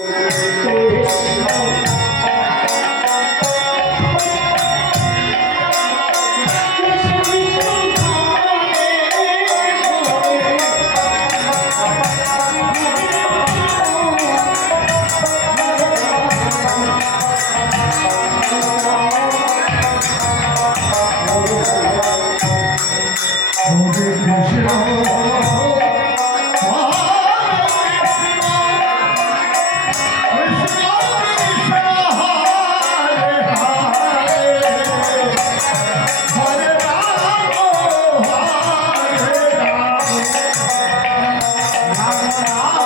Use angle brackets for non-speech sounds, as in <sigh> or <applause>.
Thank 哎 <laughs>